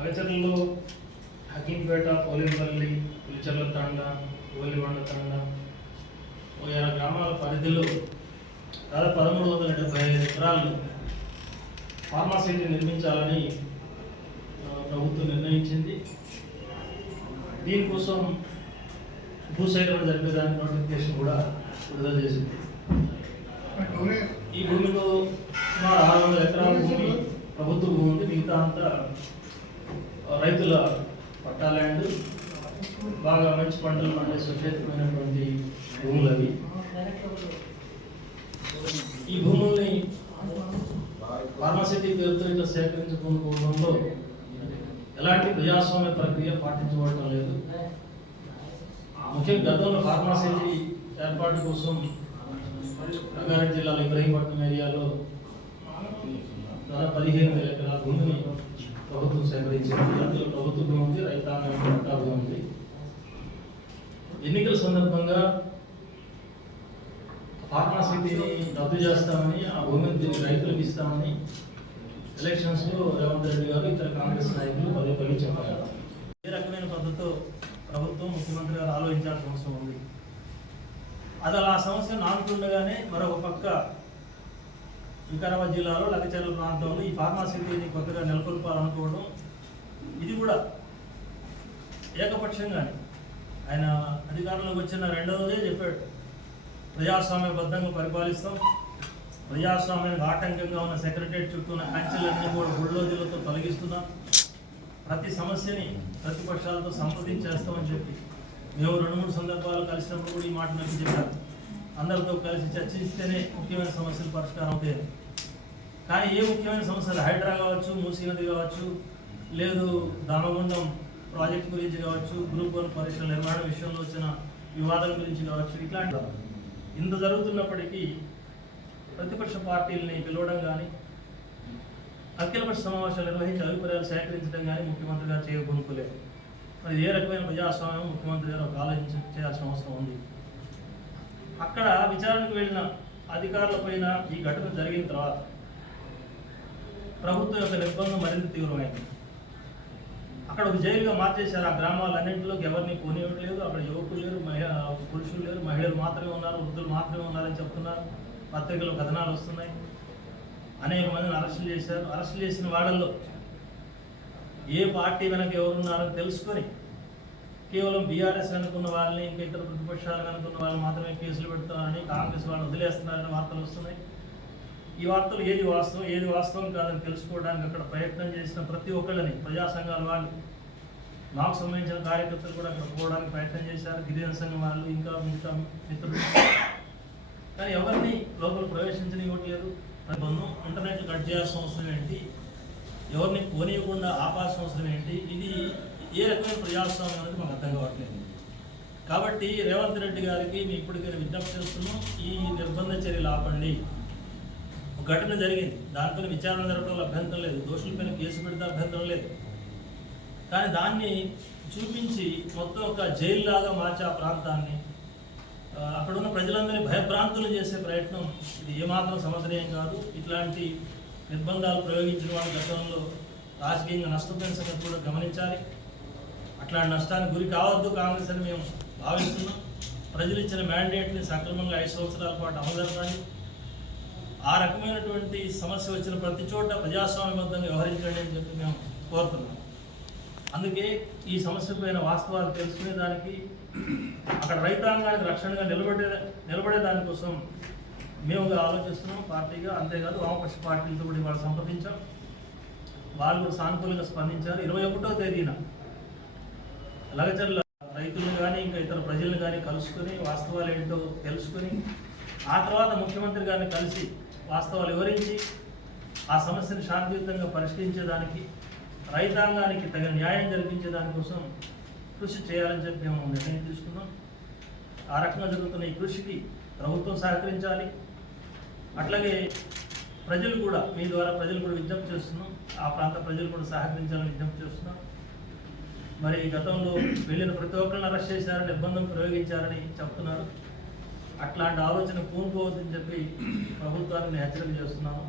లగచర్లలో హకీంపేట, పోలేపల్లి, పులిచెర్ల తాండా, ఓలిబండ తాండా 20 గ్రామాల పరిధిలో దాదాపు 1375 ఎకరాలు ఫార్మాసిటీ నిర్మించాలని ప్రభుత్వం నిర్ణయించింది. దీనికోసం భూసేకరణ జరిపేదానికి నోటిఫికేషన్ కూడా విడుదల చేసింది. ఈ భూమిలో సుమారు 600 ఎకరాల భూమి ప్రభుత్వ భూమి ఉంది. మిగతా అంతా రైతుల పట్టా ల్యాండ్, బాగా మంచి పంటలు పండే సుక్షేత్రమైనటువంటి భూములు అవి. ఈ భూముల్ని ఫార్మాసిటీ పేరుతో ఇట్లా సేకరించుకోవడంలో ఎలాంటి ప్రజాస్వామ్య ప్రక్రియ పాటించబడటం లేదు. ముఖ్యంగా గతంలో ఫార్మాసిటీ ఏర్పాటు కోసం రంగారెడ్డి జిల్లాలో ఇబ్రహీంపట్నం ఏరియాలో దాదాపు 15,000 ఎకరాల భూమిని ప్రభుత్వం సేకరించింది. అందులో ప్రభుత్వ భూమి ఉంది, రైతాంగం పట్టా భూమి ఉంది. ఎన్నికల సందర్భంగా ఫార్మాసిటీని రద్దు చేస్తామని, ఆ భూమిని రైతులకు ఇస్తామని ఎలక్షన్స్లో రేవంత్ రెడ్డి గారు ఇతర కాంగ్రెస్ నాయకులు పదే చెప్పారు. ఏ రకమైన పద్ధతితో ప్రభుత్వం, ముఖ్యమంత్రి గారు ఆలోచించాల్సిన అవసరం ఉంది. అది అలా ఆ సమస్య నానుతుండగానే మరొక పక్క వికారాబాద్ జిల్లాలో లగచర్ల ప్రాంతంలో ఈ ఫార్మాసిటీని కొత్తగా నెలకొల్పాలనుకోవడం, ఇది కూడా ఏకపక్షంగానే ఆయన అధికారంలోకి వచ్చిన 2వ రోజే చెప్పాడు, ప్రజాస్వామ్యబద్ధంగా పరిపాలిస్తాం, ప్రజాస్వామ్యానికి ఆటంకంగా ఉన్న సెక్రటరియట్ చుట్టూ ఉన్న కంచెలన్నీ కూడా బుల్డోజర్లతో తొలగిస్తున్నాం, ప్రతి సమస్యని ప్రతిపక్షాలతో సంప్రదించేస్తామని చెప్పి మేము 2-3 సందర్భాలు కలిసినప్పుడు కూడా ఈ మాట నాకు చెప్పారు. అందరితో కలిసి చర్చిస్తేనే ముఖ్యమైన సమస్యలు పరిష్కారం అవుతాయి. కానీ ఏ ముఖ్యమైన సమస్యలు, హైడ్రా కావచ్చు, మూసీ నది కావచ్చు, లేదు దామగుండం ప్రాజెక్ట్ గురించి కావచ్చు, గ్రూప్ 1 పరీక్షల నిర్మాణ విషయంలో వచ్చిన వివాదాల గురించి కావచ్చు, ఇట్లాంటి ఇంత జరుగుతున్నప్పటికీ ప్రతిపక్ష పార్టీలని పిలవడం కానీ, అఖిలపక్ష సమావేశాలు నిర్వహించి అభిప్రాయాలు సేకరించడం కానీ ముఖ్యమంత్రి గారు చేయకొనుకోలేదు. మరి ఏ రకమైన ప్రజాస్వామ్యం ముఖ్యమంత్రి గారు ఒక ఆలోచించాల్సిన అవసరం ఉంది. అక్కడ విచారణకు వెళ్ళిన అధికారులపైన ఈ ఘటన జరిగిన తర్వాత ప్రభుత్వం యొక్క నిర్బంధం మరింత తీవ్రమైంది. అక్కడ ఒక జైలుగా మార్చేశారు. ఆ గ్రామాలన్నింటిలోకి ఎవరిని పోనివ్వట్లేదు. అక్కడ యువకులు లేరు, పురుషులు లేరు, మహిళలు మాత్రమే ఉన్నారు, వృద్ధులు మాత్రమే ఉన్నారని చెప్తున్నారు. పత్రికల్లో కథనాలు వస్తున్నాయి. అనేక మందిని అరెస్టులు చేశారు. అరెస్టులు చేసిన వాళ్ళల్లో ఏ పార్టీ వెనక ఎవరున్నారని తెలుసుకొని కేవలం బీఆర్ఎస్ వెనుకున్న వాళ్ళని, ఇంకా ఇతర ప్రతిపక్షాలు వెనుకున్న వాళ్ళని మాత్రమే కేసులు పెడుతున్నారని, కాంగ్రెస్ వాళ్ళని వదిలేస్తున్నారని వార్తలు వస్తున్నాయి. ఈ వార్తలు ఏది వాస్తవం ఏది వాస్తవం కాదని తెలుసుకోవడానికి అక్కడ ప్రయత్నం చేసిన ప్రతి ఒక్కళ్ళని, ప్రజా సంఘాల వాళ్ళు, నాకు సంబంధించిన కార్యకర్తలు కూడా అక్కడ పోవడానికి ప్రయత్నం చేశారు, గిరిజన సంఘం వాళ్ళు, ఇంకా మిగతా మిత్రులు. కానీ ఎవరిని లోపల ప్రవేశించనివ్వట్లేదు. ఇంటర్నెట్ కట్ చేయాల్సిన అవసరం ఏంటి, ఎవరిని పోనీయకుండా ఆపాల్సిన అవసరం ఏంటి, ఇది ఏ రకమైన ప్రజాస్వామ్యం అనేది మాకు అర్థం కావట్లేదు. కాబట్టి రేవంత్ రెడ్డి గారికి మేము ఇప్పటికైనా విజ్ఞప్తి చేస్తున్నాం, ఈ నిర్బంధ చర్యలు ఆపండి. ఒక ఘటన జరిగింది, దానిపైన విచారణ జరపడంలో అభ్యంతరం లేదు, దోషులపైన కేసు పెడితే అభ్యంతరం లేదు. కానీ దాన్ని చూపించి మొత్తం ఒక జైలు లాగా మార్చి ఆ ప్రాంతాన్ని, అక్కడున్న ప్రజలందరినీ భయభ్రాంతులు చేసే ప్రయత్నం, ఇది ఏమాత్రం సమర్థనీయం కాదు. ఇట్లాంటి నిర్బంధాలు ప్రయోగించిన వాళ్ళ గతంలో రాజకీయంగా నష్టపోయిన సంగతి కూడా గమనించాలి. అట్లాంటి నష్టానికి గురి కావద్దు కాంగ్రెస్ అని మేము భావిస్తున్నాం. ప్రజలు ఇచ్చిన మ్యాండేట్ని సక్రమంగా 5 సంవత్సరాల పాటు అమలు జరపాలి. ఆ రకమైనటువంటి సమస్య వచ్చిన ప్రతి చోట ప్రజాస్వామ్యబద్ధంగా వ్యవహరించండి అని చెప్పి మేము కోరుతున్నాం. అందుకే ఈ సమస్య పైన వాస్తవాలు తెలుసుకునేదానికి, అక్కడ రైతాంగానికి రక్షణగా నిలబడే దానికోసం మేము ఆలోచిస్తున్నాం పార్టీగా. అంతేకాదు వామపక్ష పార్టీలతో కూడా వాళ్ళు సంప్రదించాం, వాళ్ళు కూడా సానుకూలంగా స్పందించారు. 21వ తేదీన లగచర్ల రైతులను కానీ ఇంకా ఇతర ప్రజలను కానీ కలుసుకొని వాస్తవాలు ఏంటో తెలుసుకొని, ఆ తర్వాత ముఖ్యమంత్రి గారిని కలిసి వాస్తవాలు వివరించి ఆ సమస్యను శాంతియుతంగా పరిష్కరించేదానికి, రైతాంగానికి తగిన న్యాయం జరిపించే దానికోసం కృషి చేయాలని చెప్పి మేము నిర్ణయం తీసుకున్నాం. ఆ రకంగా జరుగుతున్న ఈ కృషికి ప్రభుత్వం సహకరించాలి. అట్లాగే ప్రజలు కూడా, మీ ద్వారా ప్రజలు కూడా విజ్ఞప్తి చేస్తున్నాం, ఆ ప్రాంత ప్రజలు కూడా సహకరించాలని విజ్ఞప్తి చేస్తున్నాం. మరి గతంలో వెళ్ళిన ప్రతి ఒక్కరిని అరెస్ట్ చేశారని, నిర్బంధం ప్రయోగించారని చెప్తున్నారు. అట్లాంటి ఆలోచన పూనుకోవద్దని చెప్పి ప్రభుత్వాన్ని హెచ్చరిక చేస్తున్నాను.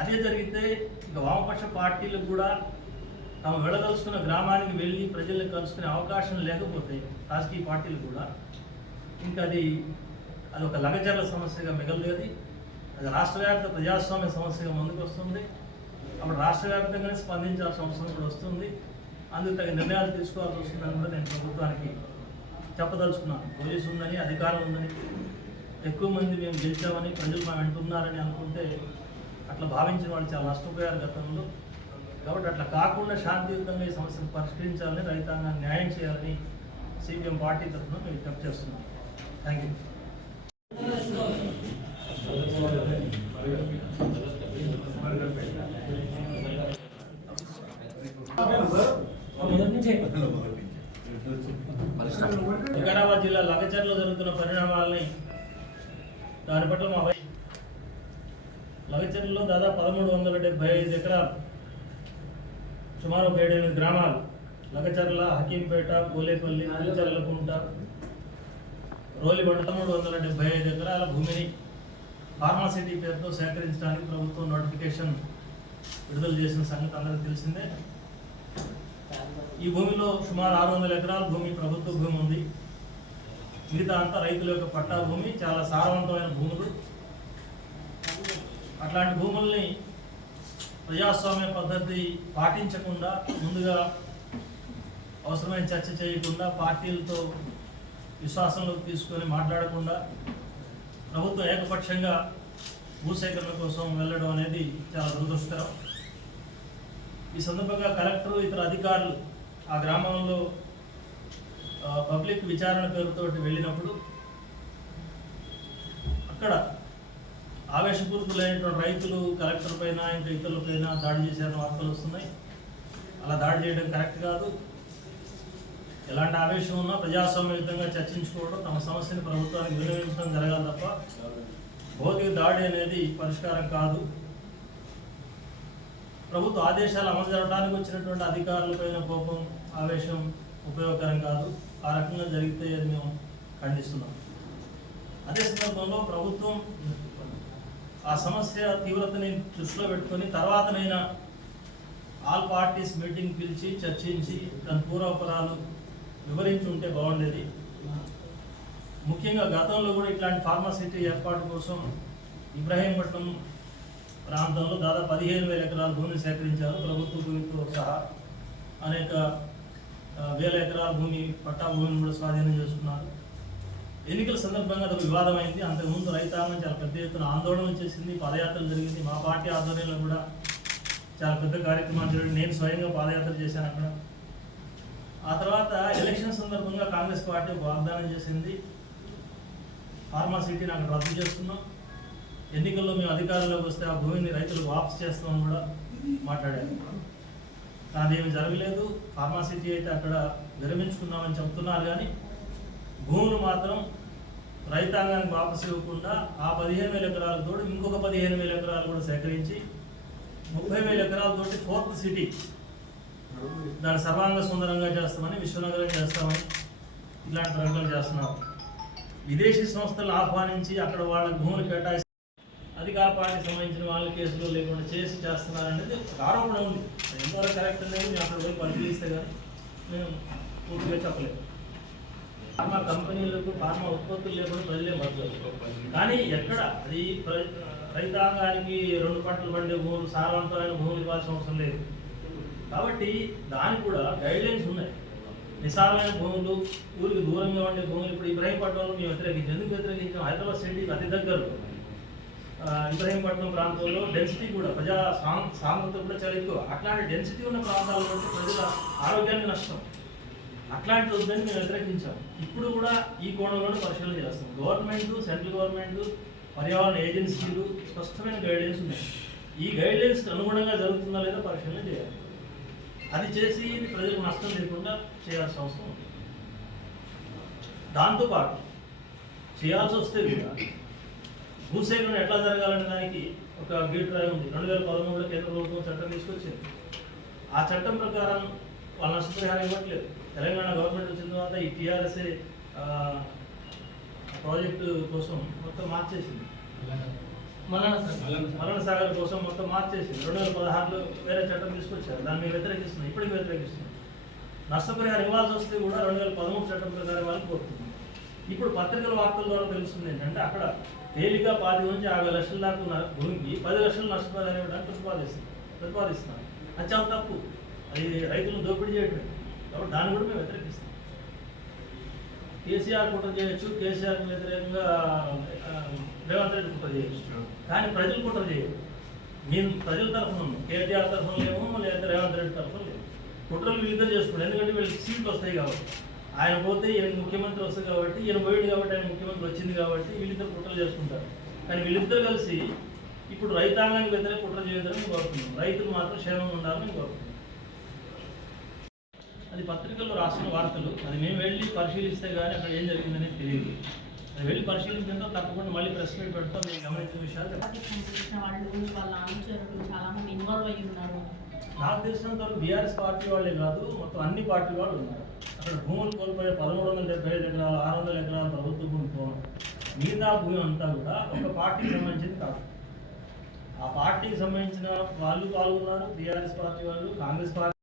అదే జరిగితే ఇక వామపక్ష పార్టీలకు కూడా తాము వెళ్ళదలుచుకున్న గ్రామానికి వెళ్ళి ప్రజల్ని కలుసుకునే అవకాశం లేకపోతే రాజకీయ పార్టీలు కూడా ఇంకా అది ఒక లగజర్ల సమస్యగా మిగలలేదు. అది రాష్ట్ర వ్యాప్త ప్రజాస్వామ్య సమస్యగా ముందుకు వస్తుంది. అప్పుడు రాష్ట్ర వ్యాప్తంగానే స్పందించాల్సిన అవసరం కూడా వస్తుంది. అందుకు తగిన నిర్ణయాలు తీసుకోవాల్సి వస్తుందని కూడా నేను ప్రభుత్వానికి చెప్పదలుచుకున్నాను. పోలీసు ఉందని, అధికారం ఉందని, ఎక్కువ మంది మేము గెలిచామని, ప్రజలు మా వెంటున్నారని అనుకుంటే అట్లా భావించిన వాళ్ళు చాలా నష్టపోయారు గతంలో. కాబట్టి అట్లా కాకుండా శాంతియుతంగా ఈ సమస్యను పరిష్కరించాలని, రైతాంగాన్ని న్యాయం చేయాలని సిపిఎం పార్టీ తరఫున మేము విజ్ఞప్తి చేస్తున్నాం. Thank you. వికారాబాద్ జిల్లా లగచర్లో జరుగుతున్న పరిణామాలని దాని పట్ల మా లగచర్లలో దాదాపు 1375 ఎకరాలు, సుమారు 7-8 గ్రామాలు, లగచర్ల, హకీంపేట, పోలేపల్లి, చర్లకుంట, రోలిబండ 1375 ఎకరాల భూమిని ఫార్మాసిటీ పేరుతో సేకరించడానికి ప్రభుత్వం నోటిఫికేషన్ విడుదల చేసిన సంగతి అందరికీ తెలిసిందే. ఈ భూమిలో సుమారు 600 ఎకరాల భూమి ప్రభుత్వ భూమి ఉంది. మిగతా అంతా రైతుల యొక్క పట్టా భూమి, చాలా సారవంతమైన భూములు. అట్లాంటి భూముల్ని ప్రజాస్వామ్య పద్ధతి పాటించకుండా, ముందుగా అవసరమైన చర్చ చేయకుండా, పార్టీలతో విశ్వాసంలోకి తీసుకొని మాట్లాడకుండా ప్రభుత్వం ఏకపక్షంగా భూసేకరణ కోసం వెళ్ళడం అనేది చాలా దురదృష్టకరం. ఈ సందర్భంగా కలెక్టర్, ఇతర అధికారులు ఆ గ్రామంలో పబ్లిక్ విచారణ పేరుతో వెళ్ళినప్పుడు అక్కడ ఆవేశపూరితులైనటువంటి రైతులు కలెక్టర్ పైన, ఇంకా ఇతరుల పైన దాడి చేశారని వార్తలు వస్తున్నాయి. అలా దాడి చేయడం కరెక్ట్ కాదు. ఎలాంటి ఆవేశం ఉన్నా ప్రజాస్వామ్యయుతంగా చర్చించుకోవడం, తమ సమస్యను ప్రభుత్వానికి వినియోగించడం జరగాలి తప్ప భౌతిక దాడి అనేది పరిష్కారం కాదు. ప్రభుత్వ ఆదేశాలు అమలు జరగడానికి వచ్చినటువంటి అధికారులపైన కోపం, ఆవేశం ఉపయోగకరం కాదు. ఆ రకంగా జరిగితే అది మేము ఖండిస్తున్నాం. అదే సందర్భంలో ప్రభుత్వం ఆ సమస్య తీవ్రతని దృష్టిలో పెట్టుకొని తర్వాతనైనా ఆల్ పార్టీస్ మీటింగ్ పిలిచి చర్చించి దాని పూర్వాపరాలు వివరించి ఉంటే బాగుండేది. ముఖ్యంగా గతంలో కూడా ఇట్లాంటి ఫార్మాసిటీ ఏర్పాటు కోసం ఇబ్రహీంపట్నం ప్రాంతంలో దాదాపు 15,000 ఎకరాల భూమిని సేకరించారు. ప్రభుత్వ భూమితో సహా అనేక వేల ఎకరాల భూమి, పట్టా భూమిని కూడా స్వాధీనం చేసుకున్నారు. ఎన్నికల సందర్భంగా అది వివాదమైంది. అంతకుముందు రైతాంగం చాలా పెద్ద ఎత్తున ఆందోళన చేసింది, పాదయాత్రలు జరిగింది. మా పార్టీ ఆధ్వర్యంలో కూడా చాలా పెద్ద కార్యక్రమాలు జరిగింది. నేను స్వయంగా పాదయాత్ర చేశాను అక్కడ. ఆ తర్వాత ఎలక్షన్ సందర్భంగా కాంగ్రెస్ పార్టీ ఒక వాగ్దానం చేసింది, ఫార్మాసిటీని అక్కడ రద్దు చేస్తున్నాం, ఎన్నికల్లో మేము అధికారంలోకి వస్తే ఆ భూమిని రైతులకు వాపసు చేస్తామని కూడా మాట్లాడారు. కానీ ఏమి జరగలేదు. ఫార్మాసిటీ అయితే అక్కడ విరమించుకున్నామని చెప్తున్నారు, కానీ భూములు మాత్రం రైతాంగానికి వాపసు ఇవ్వకుండా ఆ 15,000 ఎకరాలతో ఇంకొక 15,000 ఎకరాలు కూడా సేకరించి 30,000 ఎకరాలతోటి 4th సిటీ దాన్ని సర్వాంగ సుందరంగా చేస్తామని, విశ్వనగరం చేస్తామని ఇలాంటి ప్రకటనలు చేస్తున్నారు. విదేశీ సంస్థలను ఆహ్వానించి అక్కడ వాళ్ళకి భూములు కేటాయిస్తారు. అధికార పార్టీకి సంబంధించిన వాళ్ళ కేసులు లేకుండా చేస్తున్నారనేది ఒక ఆరోపణ ఉంది. ఎంతవరకు కరెక్ట్ అనేది మేము అక్కడ పోయి పరిశీలిస్తే కానీ మేము పూర్తిగా చెప్పలేదు. ఫార్మా కంపెనీలకు ఫార్మా ఉత్పత్తులు లేకుండా ప్రజలే బతకలేదు. కానీ ఎక్కడ అది రైతాంగానికి 2 పంటలు పండే భూములు, సారవంతమైన భూములు ఇవ్వాల్సిన అవసరం లేదు. కాబట్టి దానికి కూడా గైడ్లైన్స్ ఉన్నాయి. నిసారమైన భూములు, ఊరికి దూరంగా ఉండే భూములు. ఇప్పుడు ఇబ్రహీంపట్నంలో మేము వ్యతిరేకించాం. ఎందుకు వ్యతిరేకించాం? హైదరాబాద్ సిటీకి అతి దగ్గరలో ఇబ్రహీంపట్నం ప్రాంతంలో డెన్సిటీ కూడా, ప్రజా సాంద్రత కూడా చాలా ఎక్కువ. అట్లాంటి డెన్సిటీ ఉన్న ప్రాంతాల్లో ప్రజల ఆరోగ్యానికి నష్టం. అట్లాంటి వద్దని మేము వ్యతిరేకించాం. ఇప్పుడు కూడా ఈ కోణంలోనే పరిశీలన చేస్తాం. గవర్నమెంట్, సెంట్రల్ గవర్నమెంట్, పర్యావరణ ఏజెన్సీలు స్పష్టమైన గైడ్లైన్స్ ఉన్నాయి. ఈ గైడ్లైన్స్కి అనుగుణంగా జరుగుతుందా లేదా పరిశీలన చేయాలి. అది చేసి ప్రజలకు నష్టం లేకుండా చేయాల్సిన అవసరం ఉంది. దాంతోపాటు చేయాల్సి వస్తే కూడా భూసేకరణ ఎట్లా జరగాలనే దానికి ఒక గేట్ డ్రైవ్ ఉంది. 2013లో కేంద్ర ప్రభుత్వం చట్టం తీసుకొచ్చింది. ఆ చట్టం ప్రకారం వాళ్ళ నష్టపరిహారం ఇవ్వట్లేదు. తెలంగాణ గవర్నమెంట్ వచ్చిన తర్వాత ఈ టీఆర్ఎస్ఏ ప్రాజెక్టు కోసం మొత్తం మార్చేసింది. మల్లన సాగర్ కోసం మొత్తం మార్చేసి 2016లో వేరే చట్టం తీసుకొచ్చారు. దాన్ని వ్యతిరేకిస్తున్నాం, ఇప్పటికీ వ్యతిరేకిస్తున్నాం. నష్టపరిహారం ఇవ్వాల్సి వస్తే కూడా 2013 చట్టం ప్రకారం వాళ్ళకి పోతుంది. ఇప్పుడు పత్రికల వార్తల ద్వారా తెలుస్తుంది ఏంటంటే అక్కడ తేలిగా 10 నుంచి 50 లక్షల దాకా ఉన్న భూమికి 10 లక్షలు నష్టపరిహారం ఇవ్వడానికి ప్రతిపాదిస్తున్నారు. అది చాలా తప్పు. అది రైతులను దోపిడీ చేయటమే. కాబట్టి దాన్ని కూడా మేము వ్యతిరేకిస్తాం. కేసీఆర్ కుట్ర చేయొచ్చు, కేసీఆర్ వ్యతిరేకంగా రేవంత్ రెడ్డి కుట్ర చేయొచ్చు, కానీ ప్రజలు కుట్ర చేయరు. మేము ప్రజల తరఫున ఉన్నాం, కేటీఆర్ తరఫున లేము, లేదా రేవంత్ రెడ్డి తరఫున లేము. కుట్రలు వీళ్ళిద్దరు చేసుకుంటారు. ఎందుకంటే వీళ్ళకి సీట్లు వస్తాయి కాబట్టి. ఆయన పోతే ఈయన ముఖ్యమంత్రి వస్తుంది కాబట్టి, ఈయన పోయింది కాబట్టి ఆయన ముఖ్యమంత్రి వచ్చింది కాబట్టి వీళ్ళిద్దరు కుట్రలు చేసుకుంటారు. కానీ వీళ్ళిద్దరు కలిసి ఇప్పుడు రైతాంగానికి వ్యతిరేక కుట్ర చేయదని కోరుతున్నాం. రైతులు మాత్రం క్షేమంగా ఉండాలని కోరుతున్నాం. అది పత్రికల్లో రాసిన వార్తలు. అది మేము వెళ్ళి పరిశీలిస్తే కానీ అక్కడ ఏం జరిగిందని తెలియదు. అది వెళ్ళి పరిశీలించిందో తప్పకుండా మళ్ళీ ప్రెస్ మీట్ పెడతాం. మేము గమనించిన విషయాలు నాకు తెలిసినంతవరకు బీఆర్ఎస్ పార్టీ వాళ్ళే కాదు, మొత్తం అన్ని పార్టీ వాళ్ళు ఉన్నారు. అక్కడ భూములు కోల్పోయే 1375 ఎకరాలు, 600 ఎకరాలు ప్రభుత్వ భూమి పోవడం, మిగతా భూమి అంతా కూడా ఒక పార్టీకి సంబంధించింది కాదు. ఆ పార్టీకి సంబంధించిన వాళ్ళు పాల్గొన్నారు. బీఆర్ఎస్ పార్టీ వాళ్ళు, కాంగ్రెస్ పార్టీ